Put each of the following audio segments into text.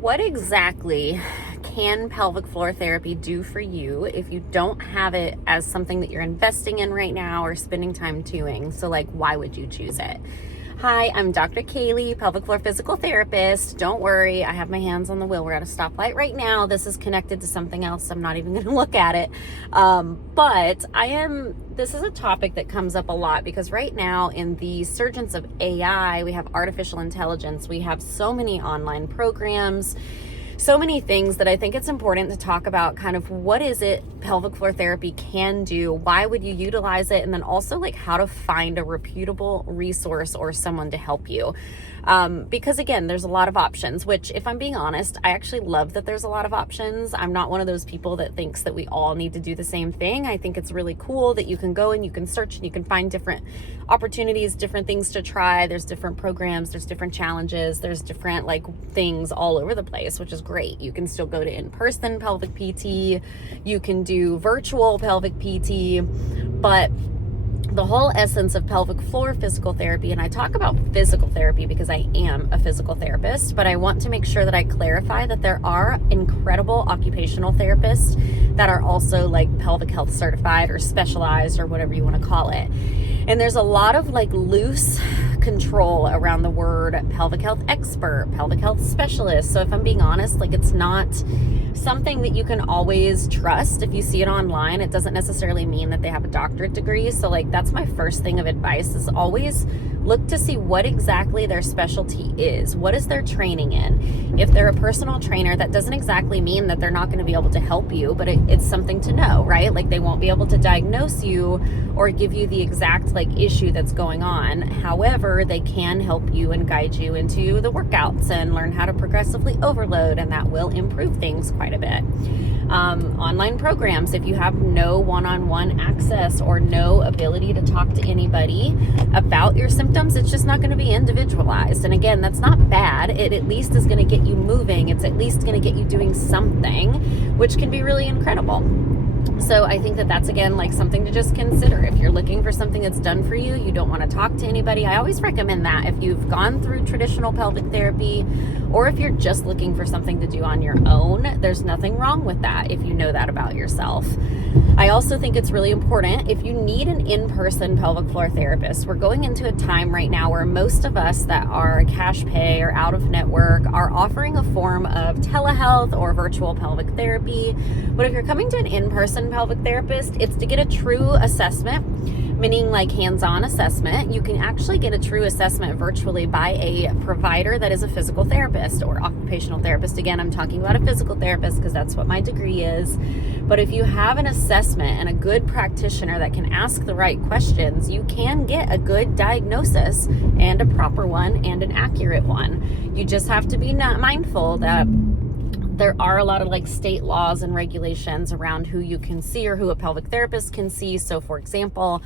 What exactly can pelvic floor therapy do for you if you don't have it as something that you're investing in right now or spending time doing? So why would you choose it? Hi, I'm Dr. Kaylee, pelvic floor physical therapist. Don't worry, I have my hands on the wheel. We're at a stoplight right now. This is connected to something else. I'm not even going to look at it. This is a topic that comes up a lot because right now in the surgence of AI, we have artificial intelligence. We have so many online programs, so many things that I think it's important to talk about kind of what is it pelvic floor therapy can do, why would you utilize it, and then also how to find a reputable resource or someone to help you. Because again, there's a lot of options, which if I'm being honest, I actually love that there's a lot of options. I'm not one of those people that thinks that we all need to do the same thing. I think it's really cool that you can go and you can search and you can find different opportunities, different things to try. There's different programs, there's different challenges, there's different things all over the place, which is great. You can still go to in-person pelvic PT, you can do virtual pelvic PT, but the whole essence of pelvic floor physical therapy, and I talk about physical therapy because I am a physical therapist, but I want to make sure that I clarify that there are incredible occupational therapists that are also pelvic health certified or specialized or whatever you want to call it. And there's a lot of loose control around the word pelvic health expert, pelvic health specialist. So if I'm being honest, it's not something that you can always trust. If you see it online, it doesn't necessarily mean that they have a doctorate degree. So that's my first thing of advice, is always look to see what exactly their specialty is. What is their training in? If they're a personal trainer, that doesn't exactly mean that they're not going to be able to help you, but it's something to know, right? They won't be able to diagnose you or give you the exact issue that's going on. However, they can help you and guide you into the workouts and learn how to progressively overload, and that will improve things quite a bit. Online programs, if you have no one-on-one access or no ability to talk to anybody about your symptoms, it's just not going to be individualized. And again, that's not bad. It at least is going to get you moving. It's at least going to get you doing something, which can be really incredible. So I think that that's, again, something to just consider. If you're looking for something that's done for you, you don't want to talk to anybody, I always recommend that. If you've gone through traditional pelvic therapy, or if you're just looking for something to do on your own, there's nothing wrong with that if you know that about yourself. I also think it's really important, if you need an in-person pelvic floor therapist, we're going into a time right now where most of us that are cash pay or out of network are offering a form of telehealth or virtual pelvic therapy. But if you're coming to an in-person pelvic therapist, it's to get a true assessment, meaning hands-on assessment. You can actually get a true assessment virtually by a provider that is a physical therapist or occupational therapist. Again, I'm talking about a physical therapist because that's what my degree is. But if you have an assessment and a good practitioner that can ask the right questions, you can get a good diagnosis, and a proper one and an accurate one. You just have to be mindful that there are a lot of state laws and regulations around who you can see or who a pelvic therapist can see. So for example,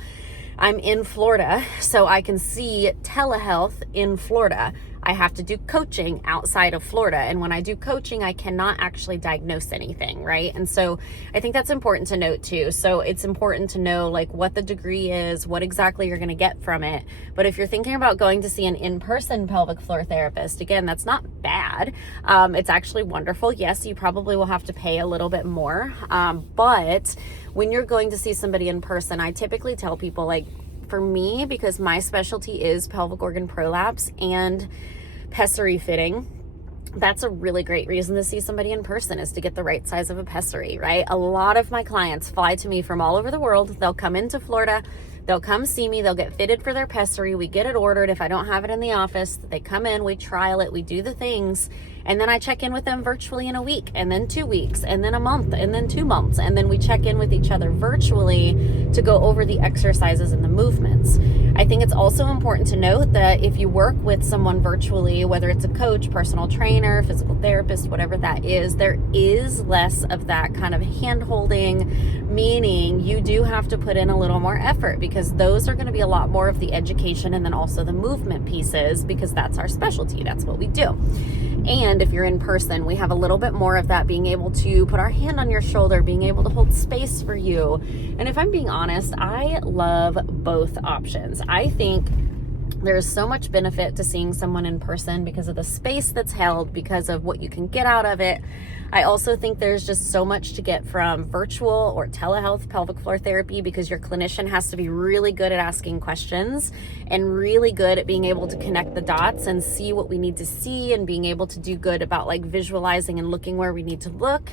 I'm in Florida, so I can see telehealth in Florida. I have to do coaching outside of Florida. And when I do coaching, I cannot actually diagnose anything, right? And so I think that's important to note too. So it's important to know what the degree is, what exactly you're going to get from it. But if you're thinking about going to see an in-person pelvic floor therapist, again, that's not bad. It's actually wonderful. Yes, you probably will have to pay a little bit more. But when you're going to see somebody in person, I typically tell people, for me, because my specialty is pelvic organ prolapse and pessary fitting, that's a really great reason to see somebody in person, is to get the right size of a pessary, right? A lot of my clients fly to me from all over the world. They'll come into Florida, they'll come see me, they'll get fitted for their pessary. We get it ordered. If I don't have it in the office, they come in, we trial it, we do the things, and then I check in with them virtually in a week, and then 2 weeks, and then a month, and then 2 months, and then we check in with each other virtually to go over the exercises and the movements. I think it's also important to note that if you work with someone virtually, whether it's a coach, personal trainer, physical therapist, whatever that is, there is less of that kind of hand-holding, meaning you do have to put in a little more effort, because those are going to be a lot more of the education and then also the movement pieces, because that's our specialty. That's what we do. And if you're in person, we have a little bit more of that, being able to put our hand on your shoulder, being able to hold space for you. And if I'm being honest, I love both options. I think There's so much benefit to seeing someone in person because of the space that's held, because of what you can get out of it. I also think there's just so much to get from virtual or telehealth pelvic floor therapy, because your clinician has to be really good at asking questions and really good at being able to connect the dots and see what we need to see, and being able to do good about like visualizing and looking where we need to look.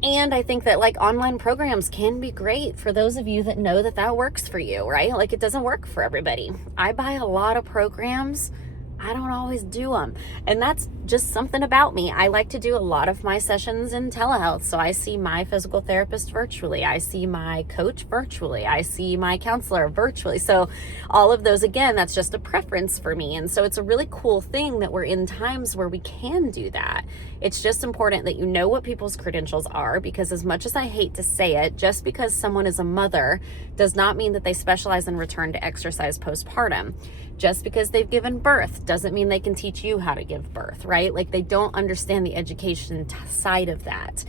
And I think that like online programs can be great for those of you that know that that works for you, right? Like it doesn't work for everybody. I buy a lot of programs. I don't always do them. And that's just something about me. I like to do a lot of my sessions in telehealth. So I see my physical therapist virtually. I see my coach virtually. I see my counselor virtually. So all of those, again, that's just a preference for me. And so it's a really cool thing that we're in times where we can do that. It's just important that you know what people's credentials are, because as much as I hate to say it, just because someone is a mother does not mean that they specialize in return to exercise postpartum. Just because they've given birth doesn't mean they can teach you how to give birth, right? Like they don't understand the education side of that.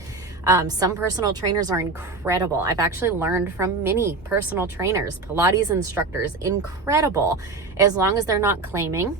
Some personal trainers are incredible. I've actually learned from many personal trainers, Pilates instructors, incredible, as long as they're not claiming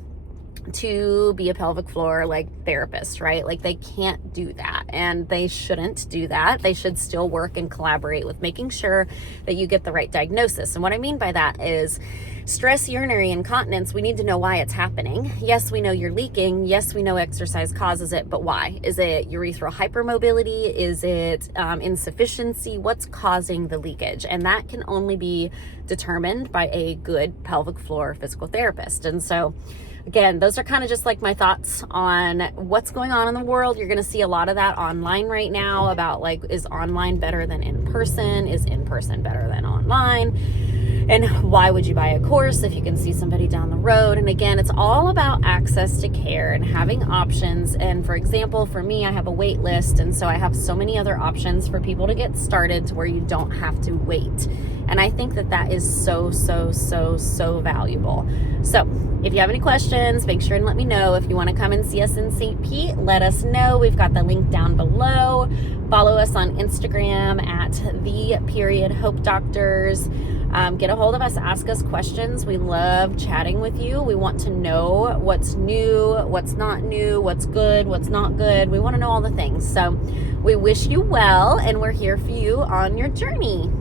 to be a pelvic floor like therapist, right? Like they can't do that, and they shouldn't do that. They should still work and collaborate with making sure that you get the right diagnosis. And what I mean by that is stress urinary incontinence. We need to know why it's happening. Yes, we know you're leaking. Yes, we know exercise causes it, but why? Is it urethral hypermobility? Is it insufficiency? What's causing the leakage? And that can only be determined by a good pelvic floor physical therapist. And so again, those are kind of just like my thoughts on what's going on in the world. You're going to see a lot of that online right now about like, is online better than in person? Is in person better than online? And why would you buy a course if you can see somebody down the road? And again, it's all about access to care and having options. And for example, for me, I have a wait list. And so I have so many other options for people to get started to where you don't have to wait. And I think that that is so, so, so, so valuable. So if you have any questions, make sure and let me know. If you want to come and see us in St. Pete, let us know. We've got the link down below. Follow us on Instagram at @the.hope.doctors. Get a hold of us, ask us questions. We love chatting with you. We want to know what's new, what's not new, what's good, what's not good. We want to know all the things. So we wish you well, and we're here for you on your journey.